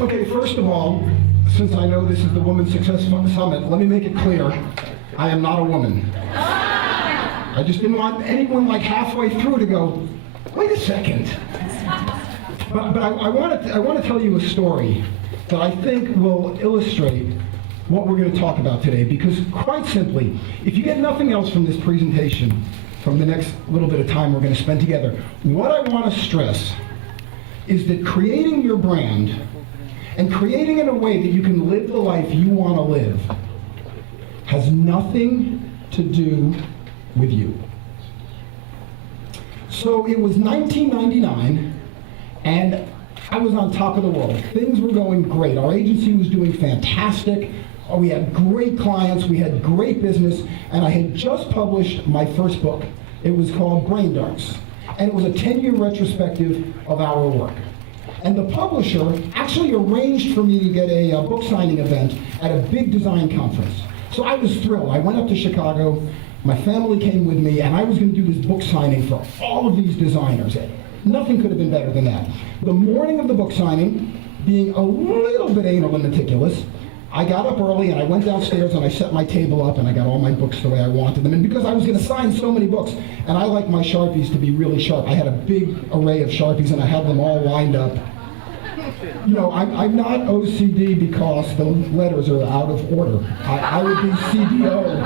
Okay, first of all, since I know this is the Women's Success Summit, let me make it clear, I am not a woman. I just didn't want anyone like halfway through to go, wait a second. But I want to tell you a story that I think will illustrate what we're going to talk about today, because quite simply, if you get nothing else from this presentation, from the next little bit of time we're going to spend together, what I want to stress is that creating your brand and creating in a way that you can live the life you want to live has nothing to do with you. So it was 1999, and I was on top of the world. Things were going great. Our agency was doing fantastic. We had great clients, we had great business, and I had just published my first book. It was called Brain Darts, and it was a 10-year retrospective of our work. And the publisher actually arranged for me to get a book signing event at a big design conference. So I was thrilled. I went up to Chicago, my family came with me, and I was going to do this book signing for all of these designers. Nothing could have been better than that. The morning of the book signing, being a little bit anal and meticulous, I got up early and I went downstairs and I set my table up and I got all my books the way I wanted them. And because I was going to sign so many books, and I like my Sharpies to be really sharp, I had a big array of Sharpies and I had them all lined up. You know, I'm not OCD because the letters are out of order. I would be CDO.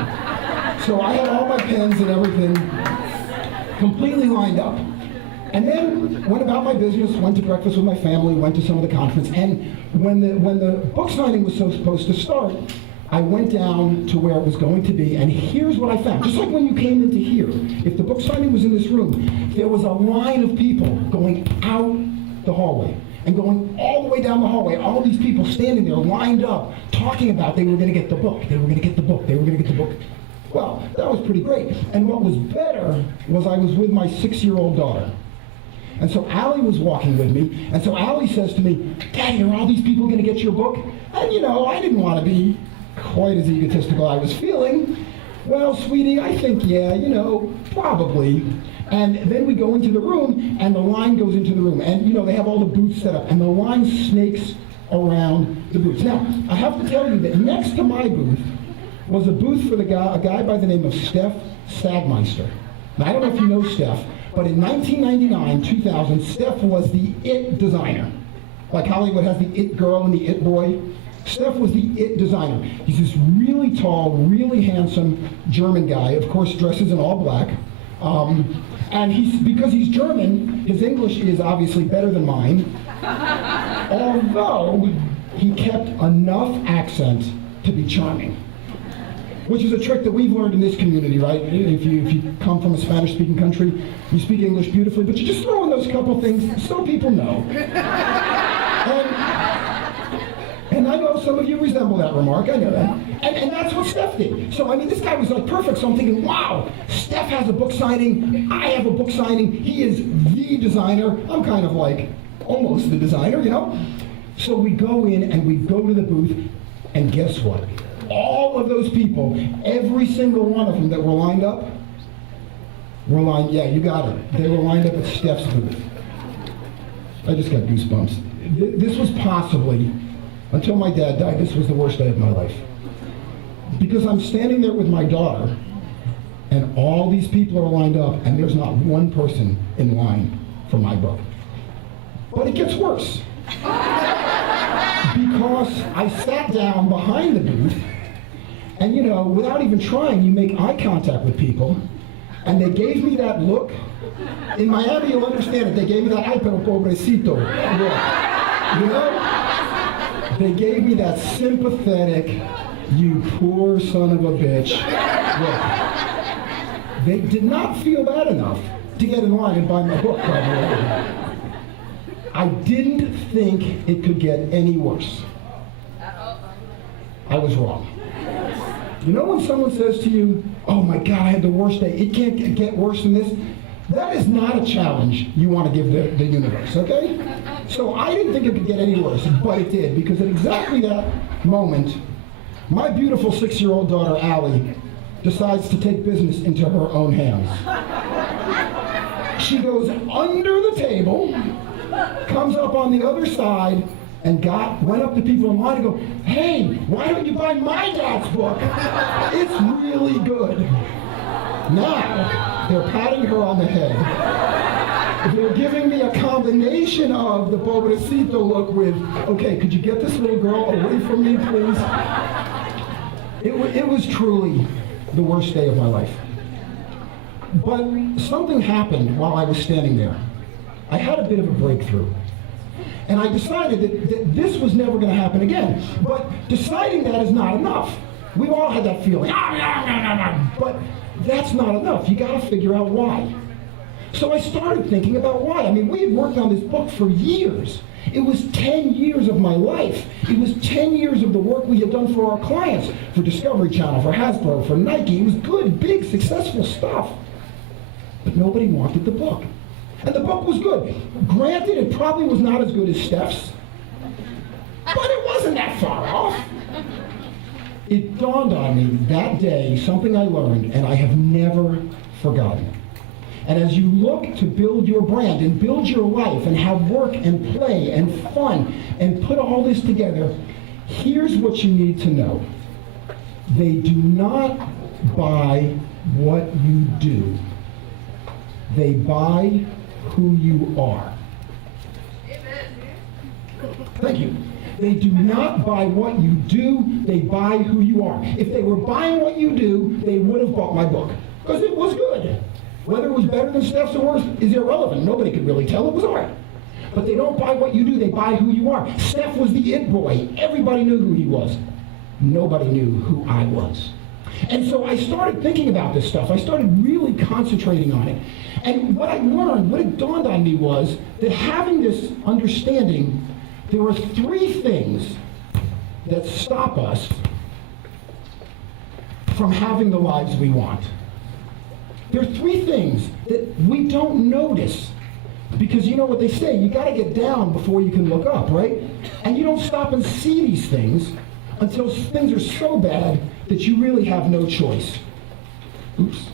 So I had all my pens and everything completely lined up. And then went about my business, went to breakfast with my family, went to some of the conference, and when the book signing was supposed to start, I went down to where it was going to be, and here's what I found. Just like when you came into here, if the book signing was in this room, there was a line of people going out the hallway and going all the way down the hallway, all these people standing there lined up, talking about they were going to get the book, they were going to get the book, they were going to get the book. Well, that was pretty great. And what was better was I was with my 6-year-old daughter. And so Allie was walking with me, and so Allie says to me, Daddy, are all these people going to get your book? And you know, I didn't want to be quite as egotistical I was feeling. Well, sweetie, I think, yeah, you know, probably. And then we go into the room, and the line goes into the room. And, you know, they have all the booths set up, and the line snakes around the booths. Now, I have to tell you that next to my booth was a booth for a guy by the name of Steph Sagmeister. Now, I don't know if you know Steph, but in 1999, 2000, Steph was the it designer. Like Hollywood has the it girl and the it boy. Steph was the it designer. He's this really tall, really handsome German guy, of course dresses in all black. And because he's German, his English is obviously better than mine. Although he kept enough accent to be charming. Which is a trick that we've learned in this community, right? If you come from a Spanish-speaking country, you speak English beautifully, but you just throw in those couple things so people know. And I know some of you resemble that remark, I know that. And that's what Steph did. So, I mean, this guy was like perfect, so I'm thinking, wow, Steph has a book signing, I have a book signing, he is the designer, I'm kind of like almost the designer, you know? So we go in and we go to the booth, and guess what? All of those people, every single one of them that were lined up, yeah, you got it. They were lined up at Steph's booth. I just got goosebumps. This was possibly, until my dad died, this was the worst day of my life. Because I'm standing there with my daughter, and all these people are lined up, and there's not one person in line for my book. But it gets worse. Because I sat down behind the booth, and you know, without even trying, you make eye contact with people, and they gave me that look. In Miami, you'll understand it. They gave me that, ay, pero pobrecito look. You know? They gave me that sympathetic, you poor son of a bitch look. They did not feel bad enough to get in line and buy my book, probably. I didn't think it could get any worse. I was wrong. You know when someone says to you, oh my God, I had the worst day, it can't get worse than this? That is not a challenge you want to give the universe, okay? So I didn't think it could get any worse, but it did, because at exactly that moment, my beautiful 6-year-old daughter, Allie, decides to take business into her own hands. She goes under the table, comes up on the other side, and went up to people in line and go, hey, why don't you buy my dad's book? It's really good. Now, they're patting her on the head. They're giving me a combination of the Pobrecito look with, okay, could you get this little girl away from me, please? It was truly the worst day of my life. But something happened while I was standing there. I had a bit of a breakthrough. And I decided that this was never going to happen again. But deciding that is not enough. We've all had that feeling. But that's not enough. You got to figure out why. So I started thinking about why. I mean, we had worked on this book for years. It was 10 years of my life. It was 10 years of the work we had done for our clients, for Discovery Channel, for Hasbro, for Nike. It was good, big, successful stuff. But nobody wanted the book. And the book was good. Granted, it probably was not as good as Steph's, but it wasn't that far off. It dawned on me that day, something I learned, and I have never forgotten. And as you look to build your brand and build your life and have work and play and fun and put all this together, here's what you need to know. They do not buy what you do. They buy who you are. Thank you. They do not buy what you do, they buy who you are. If they were buying what you do, they would have bought my book, because it was good. Whether it was better than Steph's or worse is irrelevant. Nobody could really tell. It was all right. But they don't buy what you do, they buy who you are. Steph was the it boy. Everybody knew who he was. Nobody knew who I was. And so I started thinking about this stuff. I started really concentrating on it. And what I learned, what it dawned on me was that having this understanding, there are three things that stop us from having the lives we want. There are three things that we don't notice, because you know what they say, you got to get down before you can look up, right? And you don't stop and see these things until things are so bad that you really have no choice. Oops.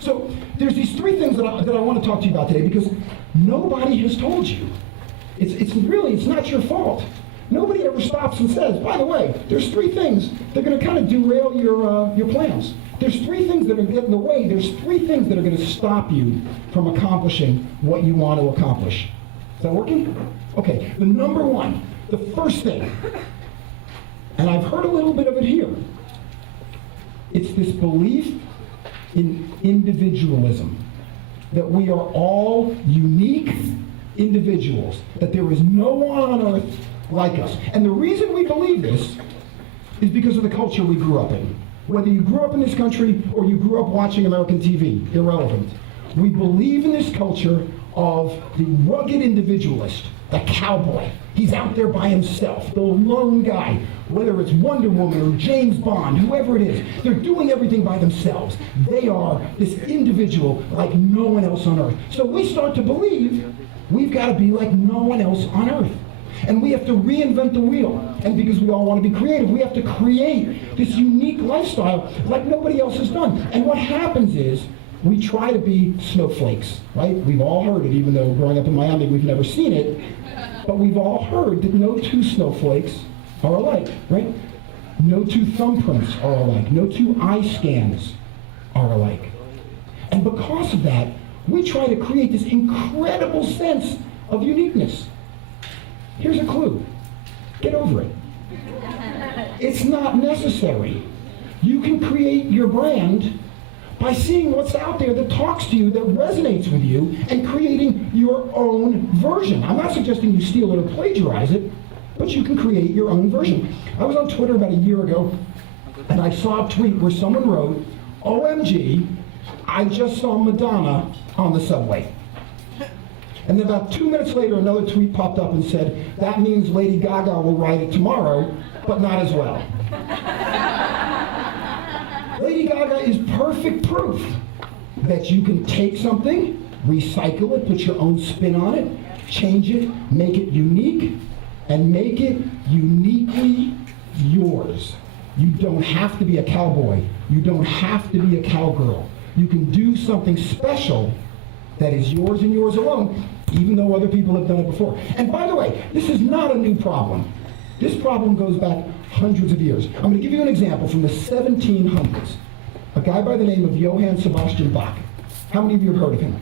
So there's these three things that I want to talk to you about today, because nobody has told you. It's not your fault. Nobody ever stops and says, by the way, there's three things that are going to kind of derail your plans. There's three things that are getting in the way. There's three things that are going to stop you from accomplishing what you want to accomplish. Is that working? Okay, the number one, the first thing, and I've heard a little bit of it here, it's this belief in individualism, that we are all unique individuals, that there is no one on earth like us. And the reason we believe this is because of the culture we grew up in. Whether you grew up in this country or you grew up watching American TV, irrelevant. We believe in this culture of the rugged individualist, the cowboy. He's out there by himself, the lone guy. Whether it's Wonder Woman or James Bond, whoever it is, they're doing everything by themselves. They are this individual like no one else on earth. So we start to believe we've got to be like no one else on earth. And we have to reinvent the wheel. And because we all want to be creative, we have to create this unique lifestyle like nobody else has done. And what happens is, we try to be snowflakes, right? We've all heard it, even though growing up in Miami, we've never seen it. But we've all heard that no two snowflakes are alike, right? No two thumbprints are alike. No two eye scans are alike. And because of that, we try to create this incredible sense of uniqueness. Here's a clue. Get over it. It's not necessary. You can create your brand by seeing what's out there that talks to you, that resonates with you, and creating your own version. I'm not suggesting you steal it or plagiarize it, but you can create your own version. I was on Twitter about a year ago, and I saw a tweet where someone wrote, OMG, I just saw Madonna on the subway. And then about 2 minutes later, another tweet popped up and said, that means Lady Gaga will ride it tomorrow, but not as well. Lady Gaga is perfect proof that you can take something, recycle it, put your own spin on it, change it, make it unique, and make it uniquely yours. You don't have to be a cowboy. You don't have to be a cowgirl. You can do something special that is yours and yours alone, even though other people have done it before. And by the way, this is not a new problem. This problem goes back hundreds of years. I'm going to give you an example from the 1700s. A guy by the name of Johann Sebastian Bach. How many of you have heard of him?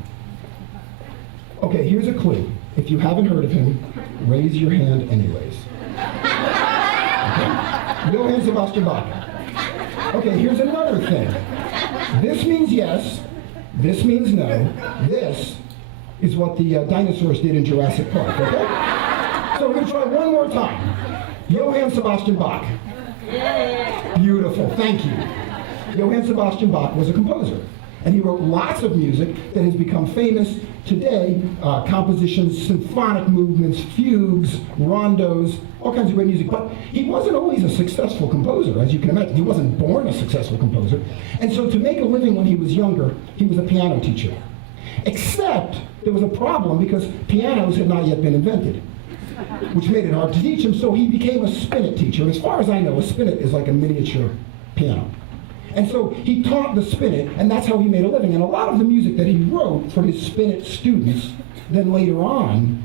Okay, here's a clue. If you haven't heard of him, raise your hand anyways. Okay? Johann Sebastian Bach. Okay, here's another thing. This means yes. This means no. This is what the dinosaurs did in Jurassic Park, okay? So we're going to try one more time. Johann Sebastian Bach. Beautiful, thank you. Johann Sebastian Bach was a composer, and he wrote lots of music that has become famous today, compositions, symphonic movements, fugues, rondos, all kinds of great music. But he wasn't always a successful composer, as you can imagine. He wasn't born a successful composer. And so to make a living when he was younger, he was a piano teacher. Except there was a problem because pianos had not yet been invented, which made it hard to teach him, so he became a spinet teacher. And as far as I know, a spinet is like a miniature piano. And so he taught the spinet, and that's how he made a living. And a lot of the music that he wrote for his spinet students then later on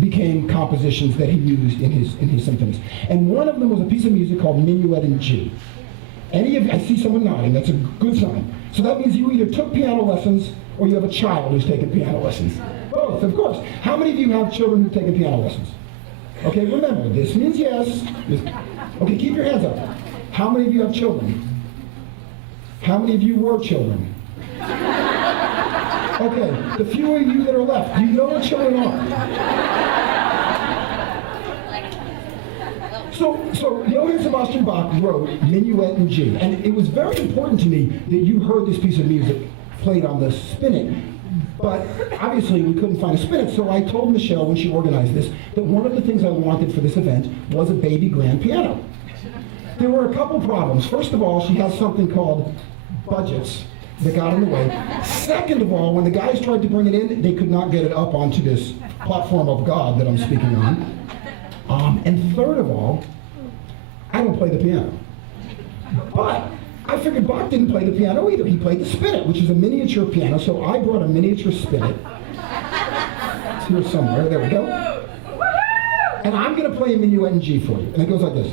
became compositions that he used in his symphonies. And one of them was a piece of music called Minuet in G. I see someone nodding, that's a good sign. So that means you either took piano lessons or you have a child who's taken piano lessons. Both, of course. How many of you have children who've taken piano lessons? Okay, remember, this means yes. Okay, keep your hands up. How many of you have children? How many of you were children? Okay, the few of you that are left, do you know what children are? So Johann Sebastian Bach wrote Minuet in G, and it was very important to me that you heard this piece of music played on the spinet. But obviously we couldn't find a spinet, so I told Michelle when she organized this that one of the things I wanted for this event was a baby grand piano. There were a couple problems. First of all, she has something called budgets that got in the way. Second of all, when the guys tried to bring it in, they could not get it up onto this platform of God that I'm speaking on. And third of all, I don't play the piano. But I figured Bach didn't play the piano either. He played the spinet, which is a miniature piano, so I brought a miniature spinet. It's here somewhere, there we go. And I'm going to play a Minuet in G for you, and it goes like this.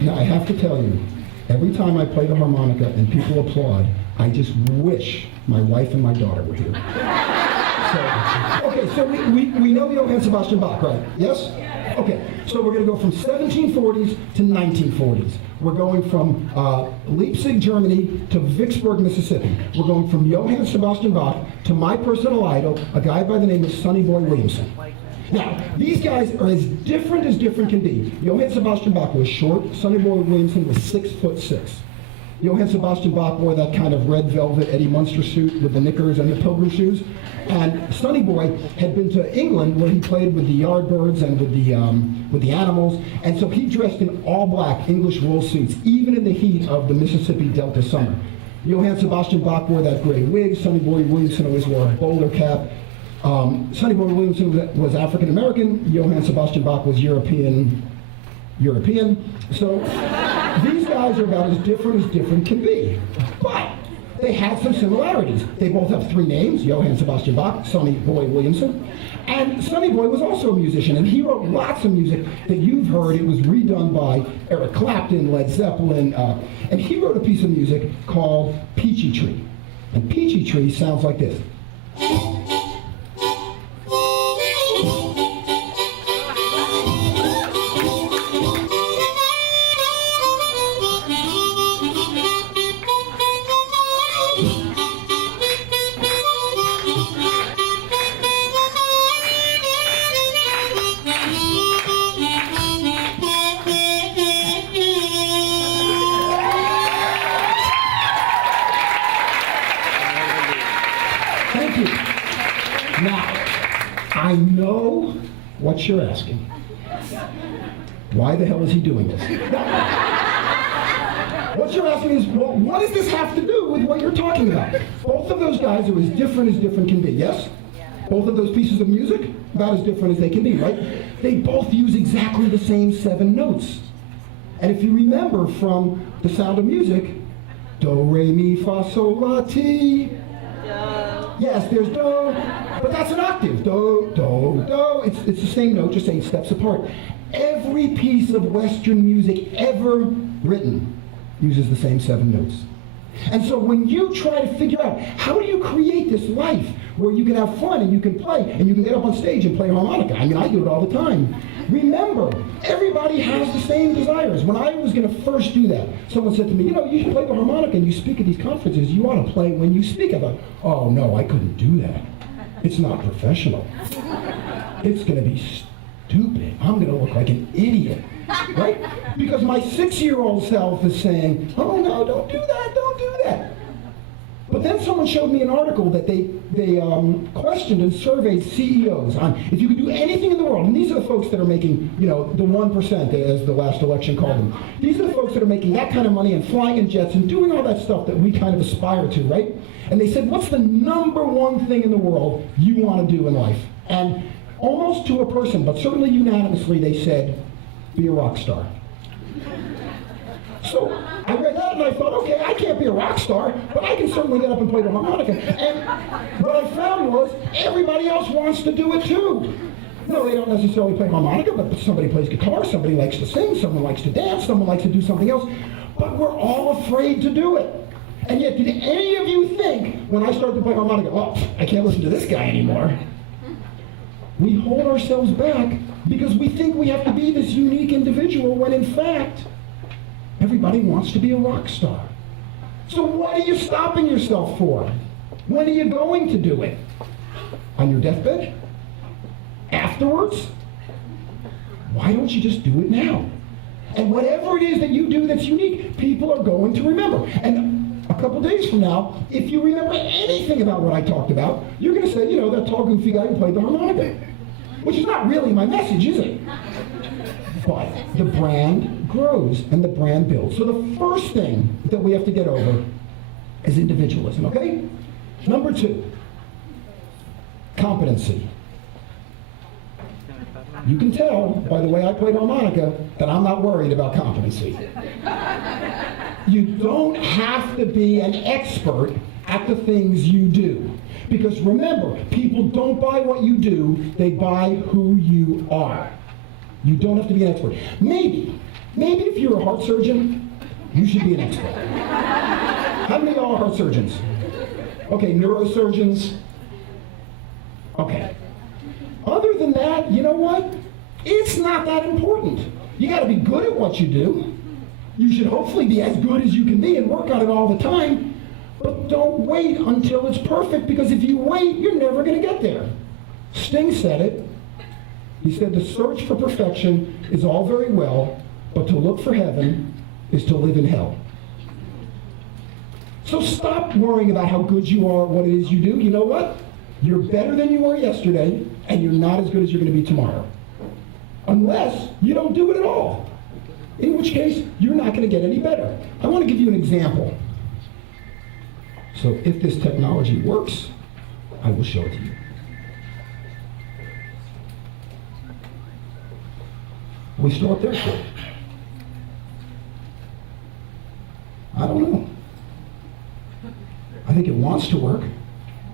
Now, I have to tell you, every time I play the harmonica and people applaud, I just wish my wife and my daughter were here. So we know Johann Sebastian Bach, right? Yes? Okay, so we're going to go from 1740s to 1940s. We're going from Leipzig, Germany to Vicksburg, Mississippi. We're going from Johann Sebastian Bach to my personal idol, a guy by the name of Sonny Boy Williamson. Now, these guys are as different can be. Johann Sebastian Bach was short. Sonny Boy Williamson was 6'6". Johann Sebastian Bach wore that kind of red velvet Eddie Munster suit with the knickers and the pilgrim shoes. And Sonny Boy had been to England where he played with the Yardbirds and with the animals. And so he dressed in all black English wool suits, even in the heat of the Mississippi Delta summer. Johann Sebastian Bach wore that gray wig. Sonny Boy Williamson always wore a bowler cap. Sonny Boy Williamson was African American. Johann Sebastian Bach was European. So these guys are about as different can be. But they had some similarities. They both have three names, Johann Sebastian Bach, Sonny Boy Williamson. And Sonny Boy was also a musician, and he wrote lots of music that you've heard. It was redone by Eric Clapton, Led Zeppelin, and he wrote a piece of music called Peachy Tree. And Peachy Tree sounds like this. what you're asking. Why the hell is he doing this? What you're asking is, well, what does this have to do with what you're talking about? Both of those guys are as different can be, yes? Both of those pieces of music, about as different as they can be, right? They both use exactly the same 7 notes. And if you remember from The Sound of Music, do, re, mi, fa, sol, la, ti. Yes, there's do, but that's an octave. Do, do, do. It's the same note, just 8 steps apart. Every piece of Western music ever written uses the same 7 notes. And so when you try to figure out, how do you create this life where you can have fun and you can play and you can get up on stage and play harmonica? I mean, I do it all the time. Remember, everybody has the same desires. When I was going to first do that, someone said to me, you know, you should play the harmonica and you speak at these conferences. You ought to play when you speak. I thought, oh no, I couldn't do that. It's not professional. It's going to be stupid. I'm going to look like an idiot. Right? Because my 6-year-old self is saying, oh no, don't do that, don't do that. But then someone showed me an article that they questioned and surveyed CEOs on if you could do anything in the world, and these are the folks that are making, you know, the 1%, as the last election called them. These are the folks that are making that kind of money and flying in jets and doing all that stuff that we kind of aspire to, right? And they said, what's the #1 thing in the world you want to do in life? And almost to a person, but certainly unanimously, they said, be a rock star. So I read that and I thought, okay, I can't be a rock star, but I can certainly get up and play the harmonica. And what I found was everybody else wants to do it too. No, they don't necessarily play harmonica, but somebody plays guitar, somebody likes to sing, someone likes to dance, someone likes to do something else. But we're all afraid to do it. And yet, did any of you think, when I started to play harmonica, oh, I can't listen to this guy anymore? We hold ourselves back because we think we have to be this unique individual when in fact, everybody wants to be a rock star. So what are you stopping yourself for? When are you going to do it? On your deathbed? Afterwards? Why don't you just do it now? And whatever it is that you do that's unique, people are going to remember. And a couple days from now, if you remember anything about what I talked about, you're going to say, you know, that tall, goofy guy who played the harmonica. Which is not really my message, is it? But the brand grows and the brand builds. So the first thing that we have to get over is individualism, okay? Number 2, competency. You can tell by the way I played harmonica that I'm not worried about competency. You don't have to be an expert at the things you do. Because remember, people don't buy what you do, they buy who you are. You don't have to be an expert. Maybe if you're a heart surgeon, you should be an expert. How many of y'all are heart surgeons? Okay, neurosurgeons? Okay. Other than that, you know what? It's not that important. You got to be good at what you do. You should hopefully be as good as you can be and work on it all the time. But don't wait until it's perfect, because if you wait, you're never going to get there. Sting said it. He said the search for perfection is all very well, but to look for heaven is to live in hell. So stop worrying about how good you are, what it is you do. You know what? You're better than you were yesterday, and you're not as good as you're going to be tomorrow. Unless you don't do it at all. In which case, you're not going to get any better. I want to give you an example. So if this technology works, I will show it to you. We still up there for it? I don't know. I think it wants to work.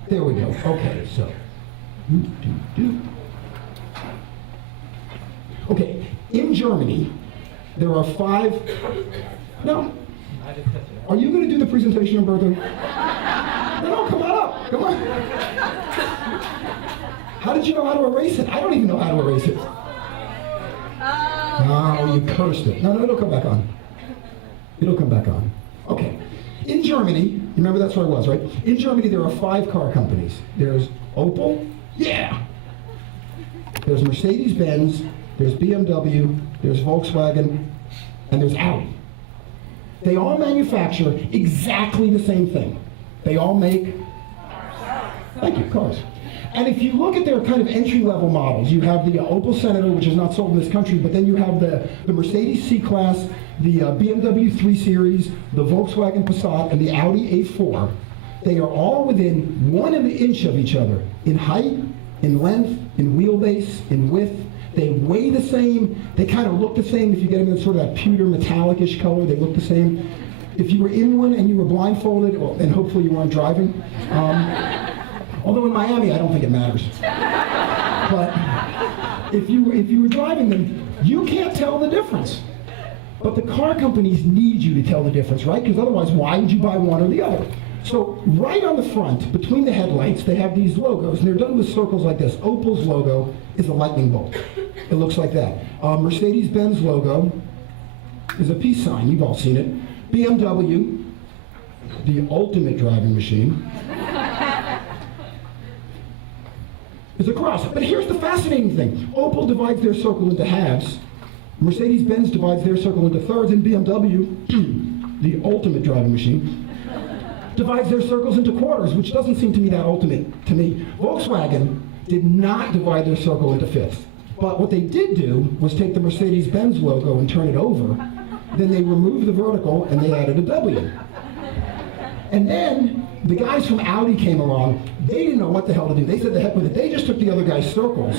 There we go. Okay, so. Okay, in Germany, there are 5. No. Are you going to do the presentation, Umberto? No, come on up. Come on. How did you know how to erase it? I don't even know how to erase it. Oh, you cursed it. No, it'll come back on. It'll come back on. Okay. In Germany, remember that's where I was, right? In Germany, there are 5 car companies. There's Opel. Yeah. There's Mercedes-Benz. There's BMW. There's Volkswagen. And there's Audi. They all manufacture exactly the same thing. They all make, thank you, cars. And if you look at their kind of entry-level models, you have the Opel Senator, which is not sold in this country, but then you have the Mercedes C-Class, the BMW 3 Series, the Volkswagen Passat, and the Audi A4. They are all within 1 inch of each other in height, in length, in wheelbase, in width. They weigh the same. They kind of look the same. If you get them in sort of that pewter metallic-ish color, they look the same. If you were in one and you were blindfolded, and hopefully you weren't driving, although in Miami I don't think it matters. But if you were driving them, you can't tell the difference. But the car companies need you to tell the difference, right? Because otherwise, why would you buy one or the other? So right on the front, between the headlights, they have these logos, and they're done with circles like this. Opel's logo is a lightning bolt. It looks like that. Mercedes-Benz logo is a peace sign. You've all seen it. BMW, the ultimate driving machine, is a cross. But here's the fascinating thing. Opel divides their circle into halves. Mercedes-Benz divides their circle into thirds, and BMW, the ultimate driving machine, divides their circles into quarters, which doesn't seem to me that ultimate to me. Volkswagen did not divide their circle into fifths. But what they did do was take the Mercedes-Benz logo and turn it over. Then they removed the vertical and they added a W. And then the guys from Audi came along. They didn't know what the hell to do. They said the heck with it. They just took the other guy's circles.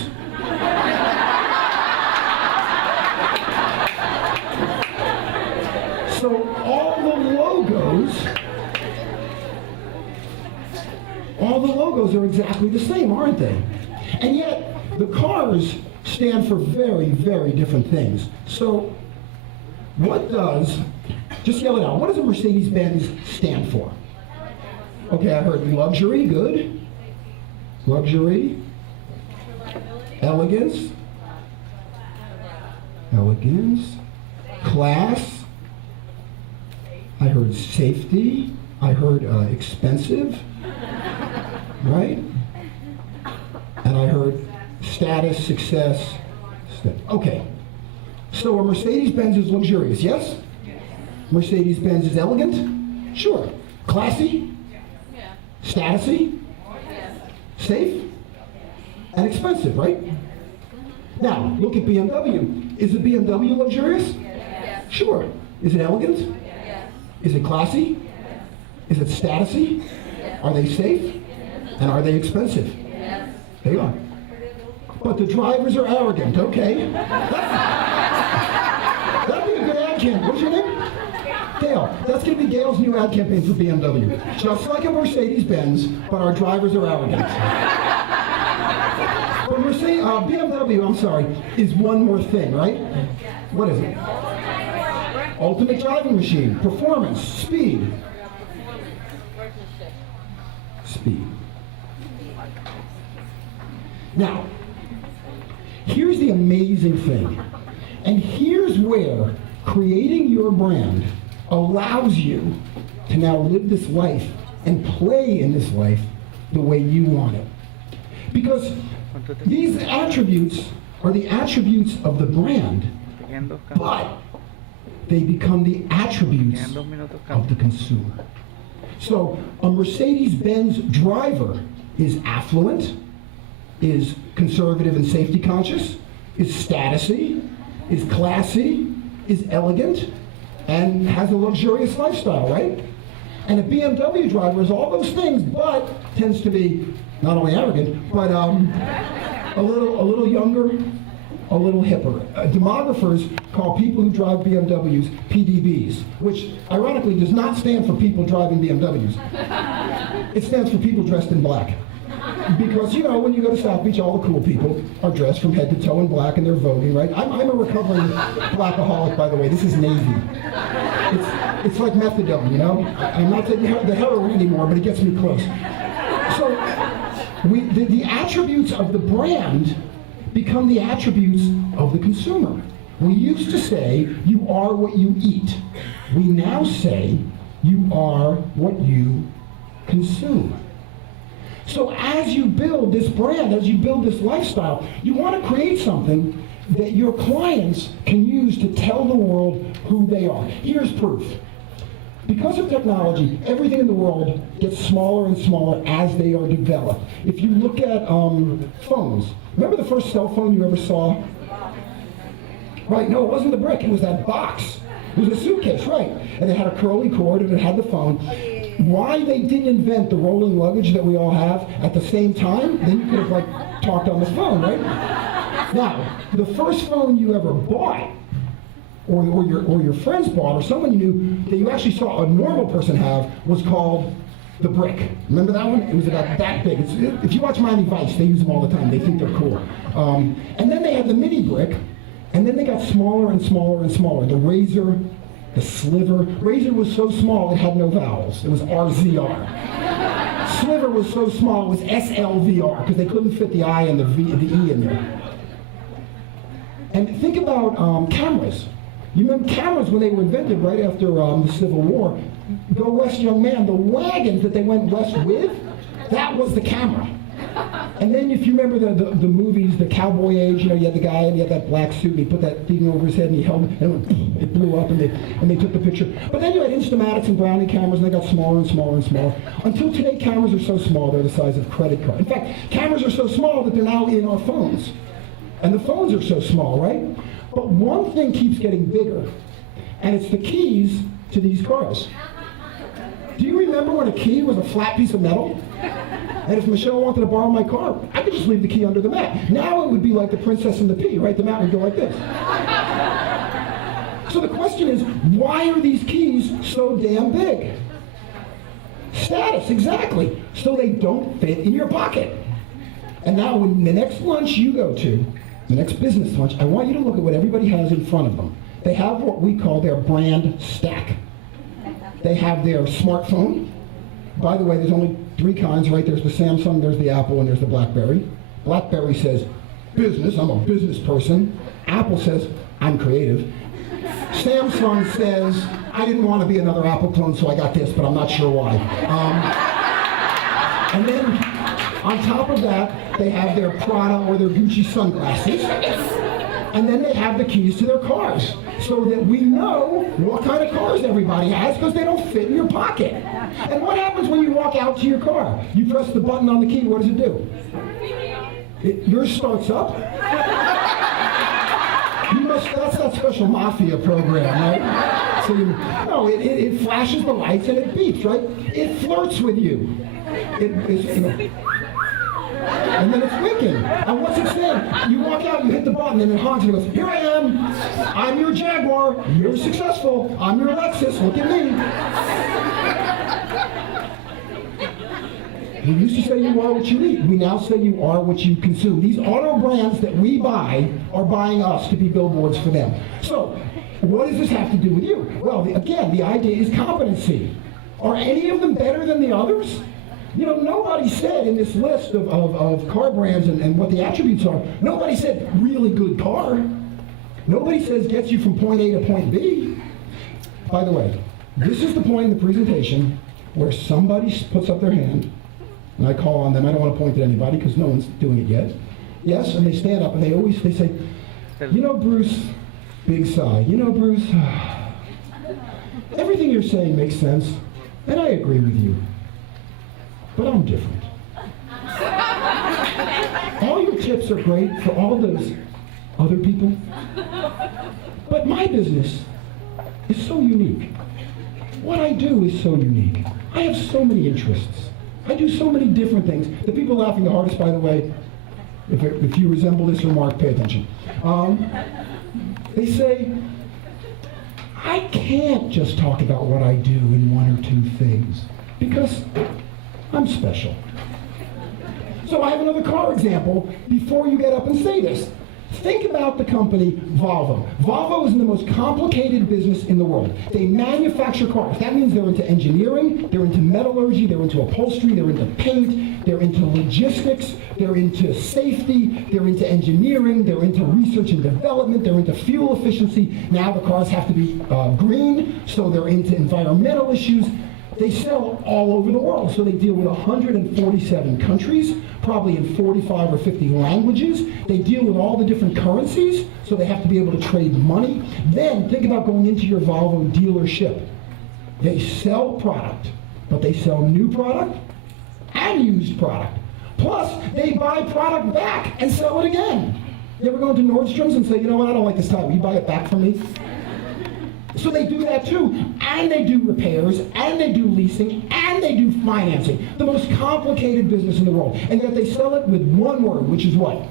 So all the logos are exactly the same, aren't they? And yet the cars stand for very, very different things. So what does, just yell it out, what does a Mercedes-Benz stand for? Okay, I heard luxury, good. Luxury. Elegance. Elegance. Class. I heard safety. I heard expensive. Right? And I heard status, success. Okay. So a Mercedes-Benz is luxurious, yes? Mercedes-Benz is elegant? Sure. Classy? Yeah. Statusy? Yes. Safe? And expensive, right? Now, look at BMW. Is a BMW luxurious? Yes. Sure. Is it elegant? Yes. Is it classy? Yes. Is it statusy? Yes. Are they safe? Yes. And are they expensive? Yes. They are. But the drivers are arrogant, okay? That'd be a good ad campaign. What's your name? Gail. That's going to be Gail's new ad campaign for BMW. Just like a Mercedes-Benz, but our drivers are arrogant. But BMW, I'm sorry, is one more thing, right? What is it? Ultimate driving machine. Performance. Speed. Speed. Now, here's the amazing thing. And here's where creating your brand allows you to now live this life and play in this life the way you want it. Because these attributes are the attributes of the brand, but they become the attributes of the consumer. So a Mercedes-Benz driver is affluent, is conservative and safety conscious, is statusy, is classy, is elegant, and has a luxurious lifestyle, right? And a BMW driver is all those things, but tends to be not only arrogant, but a little younger, a little hipper. Demographers call people who drive BMWs PDBs, which ironically does not stand for people driving BMWs. It stands for people dressed in black. Because, you know, when you go to South Beach, all the cool people are dressed from head to toe in black and they're voguing, right? I'm a recovering blackaholic, by the way. This is Navy. It's like methadone, you know? I'm not taking the heroin anymore, but it gets me close. So the attributes of the brand become the attributes of the consumer. We used to say, you are what you eat. We now say, you are what you consume. So as you build this brand, as you build this lifestyle, you want to create something that your clients can use to tell the world who they are. Here's proof. Because of technology, everything in the world gets smaller and smaller as they are developed. If you look at phones, remember the first cell phone you ever saw? Right, no, it wasn't the brick, it was that box. It was a suitcase, right. And it had a curly cord and it had the phone. Why they didn't invent the rolling luggage that we all have at the same time, then you could have like talked on the phone, right? Now, the first phone you ever bought, or your friends bought, or someone you knew that you actually saw a normal person have, was called the brick. Remember that one? It was about that big. If you watch Miami Vice, they use them all the time. They think they're cool. And then they had the mini brick, and then they got smaller and smaller and smaller. The razor, the sliver. Razor was so small it had no vowels. It was RZR. Sliver was so small it was SLVR because they couldn't fit the I and the E in there. And think about cameras. You remember cameras when they were invented right after the Civil War? Go west, young man. The wagons that they went west with, that was the camera. And then if you remember the movies, the cowboy age, you know, you had the guy and he had that black suit and he put that thing over his head and he held it and it blew up and they took the picture. But then you had Instamatics and Brownie cameras and they got smaller and smaller and smaller. Until today, cameras are so small they're the size of a credit card. In fact, cameras are so small that they're now in our phones. And the phones are so small, right? But one thing keeps getting bigger, and it's the keys to these cars. Do you remember when a key was a flat piece of metal? And if Michelle wanted to borrow my car, I could just leave the key under the mat. Now it would be like the Princess and the Pea, right? The mat would go like this. So the question is, why are these keys so damn big? Status, exactly. So they don't fit in your pocket. And now when the next lunch you go to, the next business lunch, I want you to look at what everybody has in front of them. They have what we call their brand stack. They have their smartphone. By the way, there's only 3 kinds, right? There's the Samsung, there's the Apple, and there's the BlackBerry. BlackBerry says, business, I'm a business person. Apple says, I'm creative. Samsung says, I didn't want to be another Apple clone, so I got this, but I'm not sure why. And then, on top of that, they have their Prada or their Gucci sunglasses. And then they have the keys to their cars, so that we know what kind of cars everybody has because they don't fit in your pocket. And what happens when you walk out to your car? You press the button on the key, what does it do? Yours starts up? That's that special mafia program, right? So it flashes the lights and it beeps, right? It flirts with you. And then it's winking. And what's it saying? You walk out, you hit the button, and it honks and it goes, here I am. I'm your Jaguar. You're successful. I'm your Lexus. Look at me. We used to say you are what you eat. We now say you are what you consume. These auto brands that we buy are buying us to be billboards for them. So, what does this have to do with you? Well, again, the idea is competency. Are any of them better than the others? You know, nobody said in this list of car brands and what the attributes are, nobody said really good car. Nobody says gets you from point A to point B. By the way, this is the point in the presentation where somebody puts up their hand, and I call on them. I don't want to point at anybody because no one's doing it yet. Yes, and they stand up and they say, you know, Bruce, big sigh. You know, Bruce, everything you're saying makes sense, and I agree with you. But I'm different. All your tips are great for all those other people, but my business is so unique. What I do is so unique. I have so many interests. I do so many different things. The people laughing the hardest, by the way, if you resemble this remark, pay attention. They say, I can't just talk about what I do in 1 or 2 things because I'm special. So I have another car example before you get up and say this. Think about the company Volvo. Volvo is in the most complicated business in the world. They manufacture cars. That means they're into engineering, they're into metallurgy, they're into upholstery, they're into paint, they're into logistics, they're into safety, they're into engineering, they're into research and development, they're into fuel efficiency. Now the cars have to be green, so they're into environmental issues. They sell all over the world, so they deal with 147 countries, probably in 45 or 50 languages. They deal with all the different currencies, so they have to be able to trade money. Then think about going into your Volvo dealership. They sell product, but they sell new product and used product. Plus, they buy product back and sell it again. You ever go into Nordstrom's and say, you know what, I don't like this tie, will you buy it back from me? So they do that too, and they do repairs, and they do leasing, and they do financing. The most complicated business in the world. And yet they sell it with one word, which is what?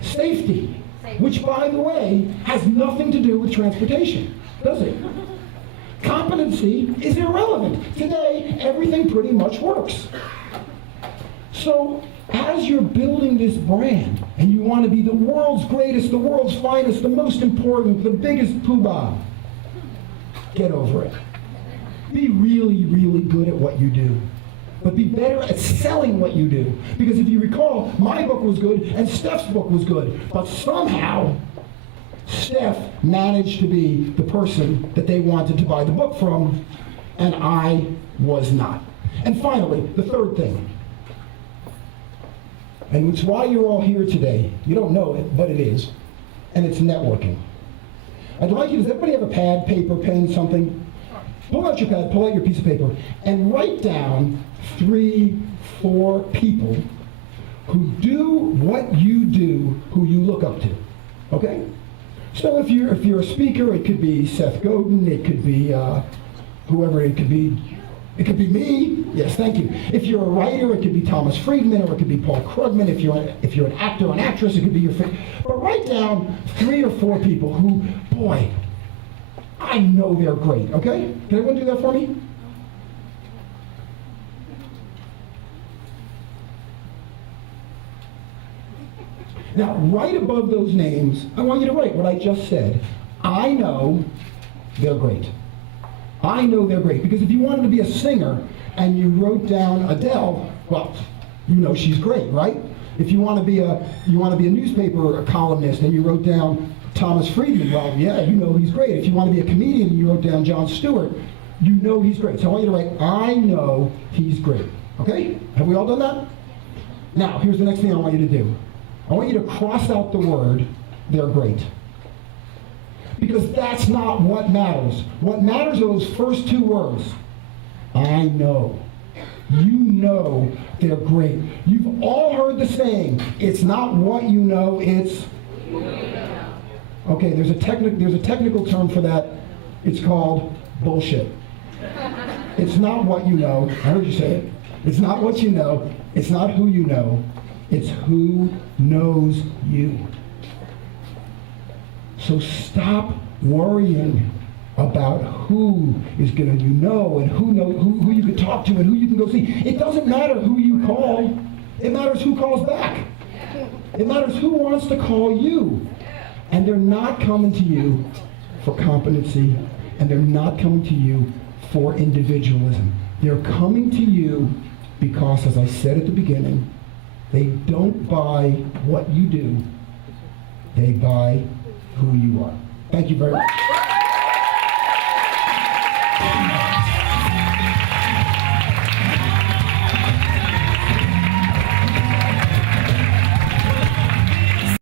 Safety. Which, by the way, has nothing to do with transportation, does it? Competency is irrelevant. Today, everything pretty much works. So, as you're building this brand, and you want to be the world's greatest, the world's finest, the most important, the biggest poobah, get over it. Be really, really good at what you do. But be better at selling what you do. Because if you recall, my book was good and Steph's book was good. But somehow, Steph managed to be the person that they wanted to buy the book from, and I was not. And finally, the third thing. And it's why you're all here today. You don't know it, but it is. And it's networking. I'd like you, does everybody have a pad, paper, pen, something? Pull out your pad, pull out your piece of paper, and write down 3, 4 people who do what you do, who you look up to. Okay? So if you're a speaker, it could be Seth Godin, it could be whoever it could be. It could be me. Yes, thank you. If you're a writer, it could be Thomas Friedman, or it could be Paul Krugman. If you're an actor or an actress, it could be your favorite. But write down 3 or 4 people who, boy, I know they're great. Okay? Can everyone do that for me? Now, right above those names, I want you to write what I just said. I know they're great. I know they're great. Because if you wanted to be a singer and you wrote down Adele, well, you know she's great, right? If you want to be a newspaper columnist and you wrote down Thomas Friedman, well, yeah, you know he's great. If you want to be a comedian and you wrote down Jon Stewart, you know he's great. So I want you to write, I know he's great. Okay? Have we all done that? Now, here's the next thing I want you to do. I want you to cross out the word, they're great. Because that's not what matters. What matters are those first 2 words. I know. You know they're great. You've all heard the saying, it's not what you know, it's who you know. Okay, there's a technical term for that. It's called bullshit. It's not what you know. I heard you say it. It's not what you know. It's not who you know. It's who knows you. So stop worrying about who is going to and who you can talk to and who you can go see. It doesn't matter who you call. It matters who calls back. It matters who wants to call you. And they're not coming to you for competency, and they're not coming to you for individualism. They're coming to you because, as I said at the beginning, they don't buy what you do. They buy who you are. Thank you very much.